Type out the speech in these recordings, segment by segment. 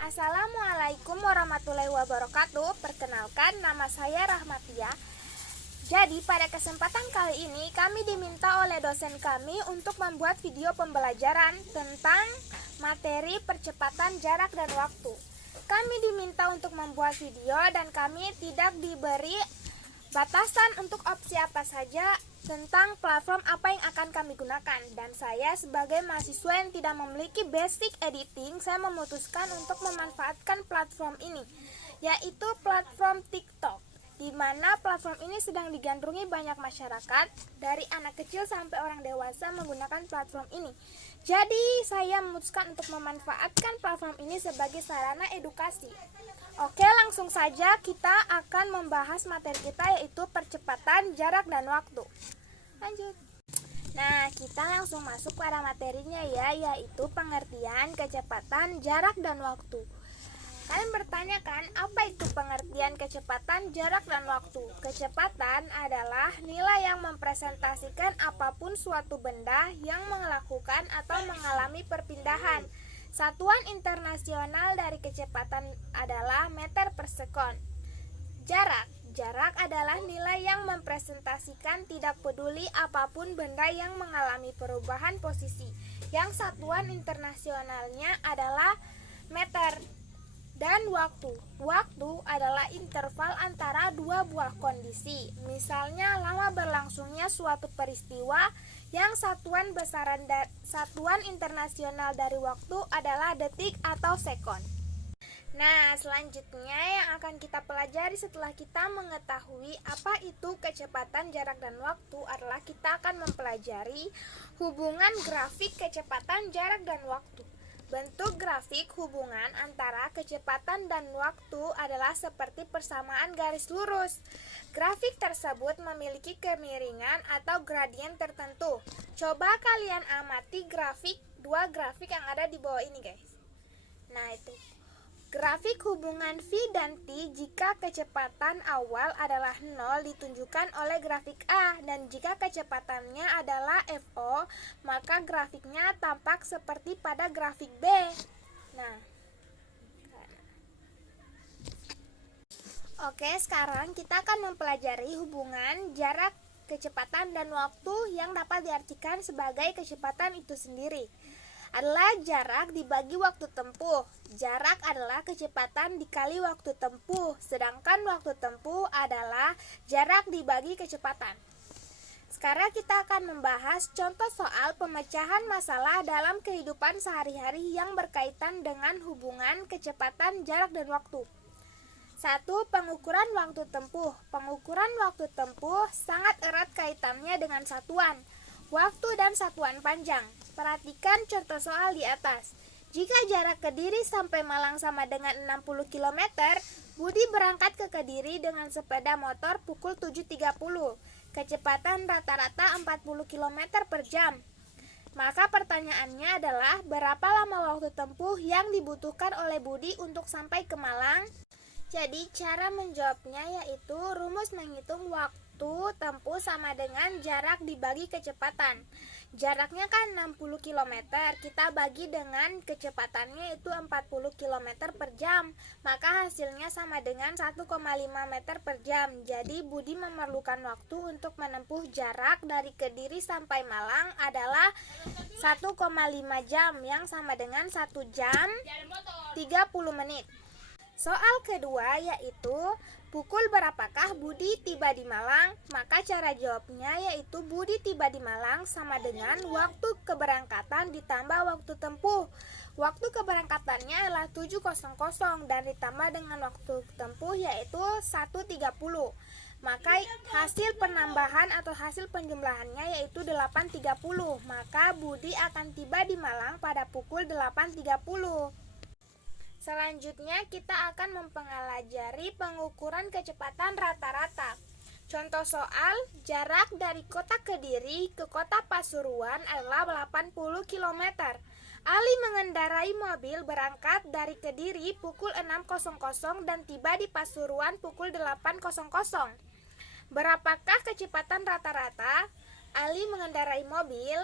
Assalamualaikum warahmatullahi wabarakatuh. Perkenalkan, nama saya Rahmatia. Jadi pada kesempatan kali ini kami diminta oleh dosen kami untuk membuat video pembelajaran tentang materi percepatan jarak dan waktu. Kami diminta untuk membuat video dan kami tidak diberi batasan untuk opsi apa saja tentang platform apa yang akan kami gunakan. Dan saya sebagai mahasiswa yang tidak memiliki basic editing, saya memutuskan untuk memanfaatkan platform ini, yaitu platform TikTok, di mana platform ini sedang digandrungi banyak masyarakat, dari anak kecil sampai orang dewasa menggunakan platform ini. Jadi saya memutuskan untuk memanfaatkan platform ini sebagai sarana edukasi. Oke, langsung saja kita akan membahas materi kita, yaitu percepatan jarak dan waktu. Lanjut. Nah, kita langsung masuk pada materinya ya, yaitu pengertian kecepatan jarak dan waktu. Kalian bertanya kan, apa itu pengertian kecepatan jarak dan waktu? Kecepatan adalah nilai yang mempresentasikan apapun suatu benda yang melakukan atau mengalami perpindahan. Satuan internasional dari kecepatan adalah meter per sekon. Jarak adalah nilai yang mempresentasikan tidak peduli apapun benda yang mengalami perubahan posisi, yang satuan internasionalnya adalah meter. Dan waktu adalah interval antara dua buah kondisi. Misalnya lama berlangsungnya suatu peristiwa, yang satuan internasional dari waktu adalah detik atau sekon. Nah, selanjutnya yang akan kita pelajari setelah kita mengetahui apa itu kecepatan jarak dan waktu adalah kita akan mempelajari hubungan grafik kecepatan jarak dan waktu. Bentuk grafik hubungan antara kecepatan dan waktu adalah seperti persamaan garis lurus. Grafik tersebut memiliki kemiringan atau gradien tertentu. Coba kalian amati dua grafik yang ada di bawah ini, guys. Nah, itu grafik hubungan V dan T jika kecepatan awal adalah 0 ditunjukkan oleh grafik A, dan jika kecepatannya adalah FO, maka grafiknya tampak seperti pada grafik B. Nah, oke, sekarang kita akan mempelajari hubungan jarak, kecepatan, dan waktu yang dapat diartikan sebagai kecepatan itu sendiri. Adalah jarak dibagi waktu tempuh. Jarak adalah kecepatan dikali waktu tempuh, sedangkan waktu tempuh adalah jarak dibagi kecepatan. Sekarang kita akan membahas contoh soal pemecahan masalah dalam kehidupan sehari-hari yang berkaitan dengan hubungan kecepatan jarak dan waktu. 1. Pengukuran waktu tempuh. Pengukuran waktu tempuh sangat erat kaitannya dengan satuan waktu dan satuan panjang. Perhatikan contoh soal di atas. Jika jarak Kediri sampai Malang sama dengan 60 km, Budi berangkat ke Kediri dengan sepeda motor pukul 7.30. Kecepatan rata-rata 40 km per jam. Maka pertanyaannya adalah berapa lama waktu tempuh yang dibutuhkan oleh Budi untuk sampai ke Malang? Jadi cara menjawabnya yaitu rumus menghitung waktu tempuh sama dengan jarak dibagi kecepatan. Jaraknya kan 60 km, kita bagi dengan kecepatannya itu 40 km per jam, maka hasilnya sama dengan 1,5 meter per jam. Jadi Budi memerlukan waktu untuk menempuh jarak dari Kediri sampai Malang adalah 1,5 jam, yang sama dengan 1 jam 30 menit. Soal kedua yaitu pukul berapakah Budi tiba di Malang? Maka cara jawabnya yaitu Budi tiba di Malang sama dengan waktu keberangkatan ditambah waktu tempuh. Waktu keberangkatannya adalah 7.00 dan ditambah dengan waktu tempuh yaitu 1.30. Maka hasil penambahan atau hasil penjumlahannya yaitu 8.30. Maka Budi akan tiba di Malang pada pukul 8.30. Selanjutnya kita akan mempelajari pengukuran kecepatan rata-rata. Contoh soal, jarak dari kota Kediri ke kota Pasuruan adalah 80 km. Ali mengendarai mobil berangkat dari Kediri pukul 6.00 dan tiba di Pasuruan pukul 8.00. Berapakah kecepatan rata-rata Ali mengendarai mobil?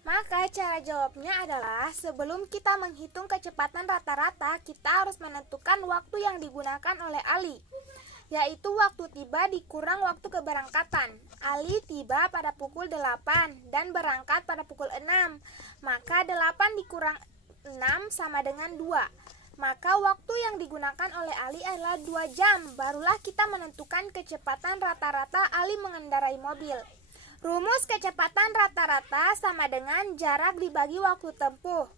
Maka cara jawabnya adalah sebelum kita menghitung kecepatan rata-rata, kita harus menentukan waktu yang digunakan oleh Ali, yaitu waktu tiba dikurang waktu keberangkatan. Ali tiba pada pukul 8 dan berangkat pada pukul 6. Maka 8 dikurang 6 sama dengan 2. Maka waktu yang digunakan oleh Ali adalah 2 jam. Barulah kita menentukan kecepatan rata-rata Ali mengendarai mobil. Rumus kecepatan rata-rata sama dengan jarak dibagi waktu tempuh.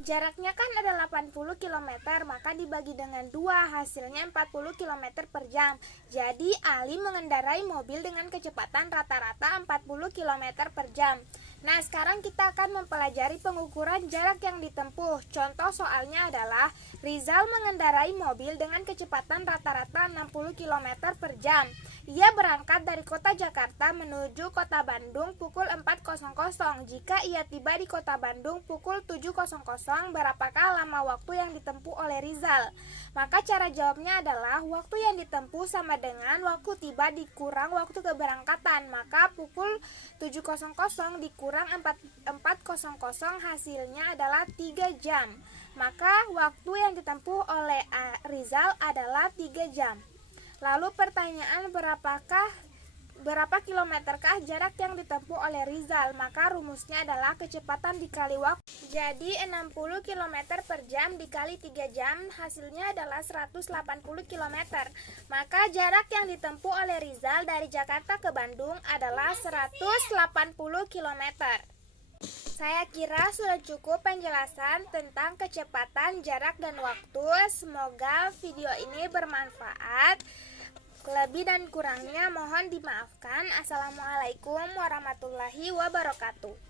Jaraknya kan ada 80 km, maka dibagi dengan 2, hasilnya 40 km per jam. Jadi Ali mengendarai mobil dengan kecepatan rata-rata 40 km per jam. Nah, sekarang kita akan mempelajari pengukuran jarak yang ditempuh. Contoh soalnya adalah Rizal mengendarai mobil dengan kecepatan rata-rata 60 km per jam. Ia berangkat dari kota Jakarta menuju kota Bandung pukul 4.00. Jika ia tiba di kota Bandung pukul 7.00, berapakah lama waktu yang ditempuh oleh Rizal? Maka cara jawabnya adalah waktu yang ditempuh sama dengan waktu tiba dikurang waktu keberangkatan. Maka pukul 7.00 dikurang 4.00, hasilnya adalah 3 jam. Maka waktu yang ditempuh oleh Rizal adalah 3 jam. Lalu pertanyaan berapa kilometerkah jarak yang ditempuh oleh Rizal? Maka rumusnya adalah kecepatan dikali waktu. Jadi 60 km per jam dikali 3 jam, hasilnya adalah 180 km. Maka jarak yang ditempuh oleh Rizal dari Jakarta ke Bandung adalah 180 km. Saya kira sudah cukup penjelasan tentang kecepatan, jarak, dan waktu. Semoga video ini bermanfaat. Lebih dan kurangnya mohon dimaafkan. Assalamualaikum warahmatullahi wabarakatuh.